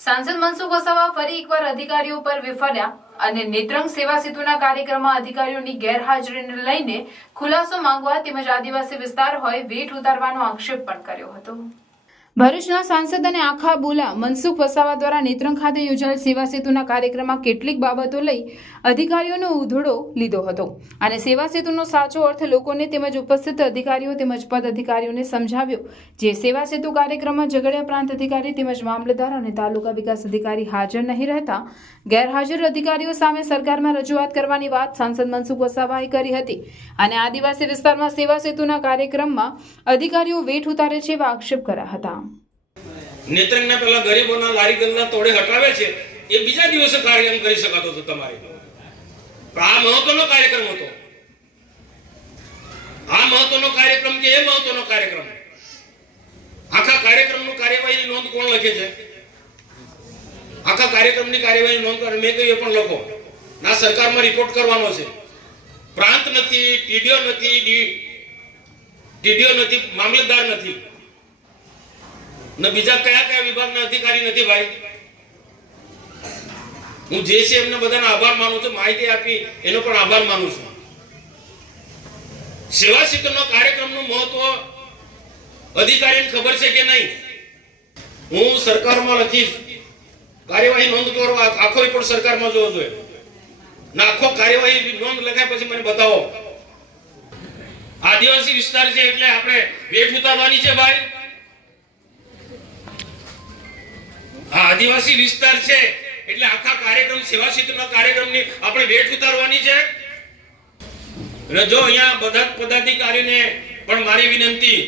સાંસદ મનસુખ વસાવા ફરી એકવાર અધિકારીઓ પર વિફર્યા અને નેત્રંગ સેવા સેતુના કાર્યક્રમમાં અધિકારીઓની ગેરહાજરીને લઈને ખુલાસો માંગવા તેમજ આદિવાસી વિસ્તાર હોય વેઠ ઉતારવાનો આક્ષેપ પણ કર્યો હતો। ભરૂચના સાંસદ અને આખા બોલા મનસુખ વસાવા દ્વારા નેત્રંગ ખાતે યોજાયેલ સેવા સેતુના કાર્યક્રમમાં કેટલીક બાબતો લઈ અધિકારીઓનો ઉધડો લીધો હતો અને સેવા સેતુનો સાચો અર્થ લોકોને તેમજ ઉપસ્થિત અધિકારીઓ તેમજ પદ અધિકારીઓને સમજાવ્યો। જે સેવા સેતુ કાર્યક્રમમાં ઝઘડિયા પ્રાંત અધિકારી તેમજ મામલતદાર અને તાલુકા વિકાસ અધિકારી હાજર નહીં રહેતા ગેરહાજર અધિકારીઓ સામે સરકારમાં રજૂઆત કરવાની વાત સાંસદ મનસુખ વસાવાએ કરી હતી અને આદિવાસી વિસ્તારમાં સેવા સેતુના કાર્યક્રમમાં અધિકારીઓ વેઠ ઉતારે છે એવા આક્ષેપ કર્યા હતા। નેત્રંગના પેલા ગરીબોના લારી ગલ્લા તોડે હટાવે છે એ બીજા દિવસે કાર્યક્રમ કરી શકાતો હતો તમારે, પણ આ મહત્વનો કાર્યક્રમ હતો। આ મહત્વનો કાર્યક્રમ કે એ મહત્વનો કાર્યક્રમ, આખા કાર્યક્રમનું કાર્યવાહીની નોંધ કોણ લખે છે? આખા કાર્યક્રમની કાર્યવાહીની નોંધ મેં કહ્યું એ પણ લખો ના, સરકારમાં રિપોર્ટ કરવાનો છે। પ્રાંત નથી, ટીડીઓ નથી, મામલતદાર નથી ને બીજા કયા કયા વિભાગના અધિકારી નથી ભાઈ। હું જે છે એમને બધાનો આભાર માનું છું, માહિતી આપી એનો પણ આભાર માનું છું। સેવા સેતુના કાર્યક્રમનું મહત્વ અધિકારીને ખબર છે કે નહીં? હું સરકારમાં લખીશ, કાર્યવાહી નોંધ કરવા આખો રિપોર્ટ સરકારમાં જોવો જોઈએ ના, આખો કાર્યવાહી નોંધ લખાય પછી મને બતાવો। આદિવાસી વિસ્તાર છે એટલે આપણે વેઠ ઉતારવાની છે ભાઈ। આદિવાસી વિસ્તાર છે એટલે આખા કાર્યક્રમ સેવા સેતુના કાર્યક્રમની આપણે વેઠ ઉતારવાની છે। અને જો અહીંયા બધા પદાધિકારીને પણ મારી વિનંતી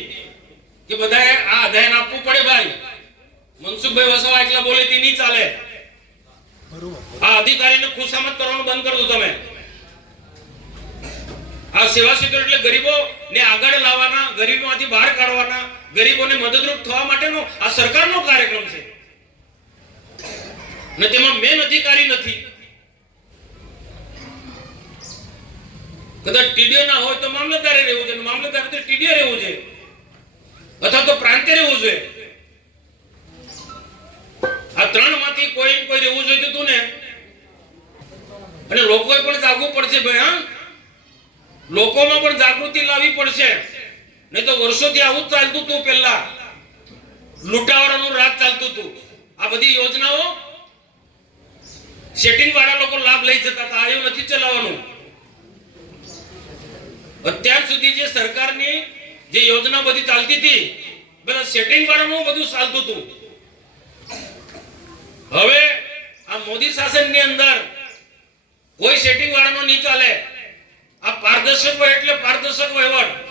કે બધાએ આ અધ્યયન આપવું પડે ભાઈ। મનસુખભાઈ વસાવા એકલા બોલે તે નહીં ચાલે। આ અધિકારીને ખુશામત કરવાનું બંધ કરી દો તમે। આ સેવા સેતુ એટલે ગરીબોને આગળ લાવવાના, ગરીબોમાંથી બહાર કાઢવાના, ગરીબોને મદદરૂપ થવા માટેનો આ સરકારનો કાર્યક્રમ છે ને તેમાં મેન અધિકારી નથી। કદાચ ટીડીઓ ના હોય તો મામલતદારે રહેવું છે, મામલતદાર તો ટીડીઓ રહેવું છે અથવા તો પ્રાંતે રહેવું છે। આ ત્રણમાંથી કોઈ રહેવું જોઈએ તું ને। અને લોકોએ પણ જાગવું પડશે ભાઈ। હા, લોકોમાં પણ જાગૃતિ લાવવી પડશે, નહીં તો વર્ષોથી આવું જ ચાલતું હતું। પહેલા લૂંટાવાળાનું રાજ ચાલતું હતું। આ બધી યોજનાઓ સેટિંગ વાળા લોકો લાભ લઈ જતા હતા, આ એવું નથી ચલાવવાનું। અત્યાર સુધી જે સરકારની જે યોજના બધી ચાલતી હતી બધા સેટિંગ વાળાનું બધું ચાલતું હતું। હવે આ મોદી શાસનની અંદર કોઈ સેટિંગ વાળાનો નહીં ચાલે। આ પારદર્શક હોય એટલે પારદર્શક વહીવટ।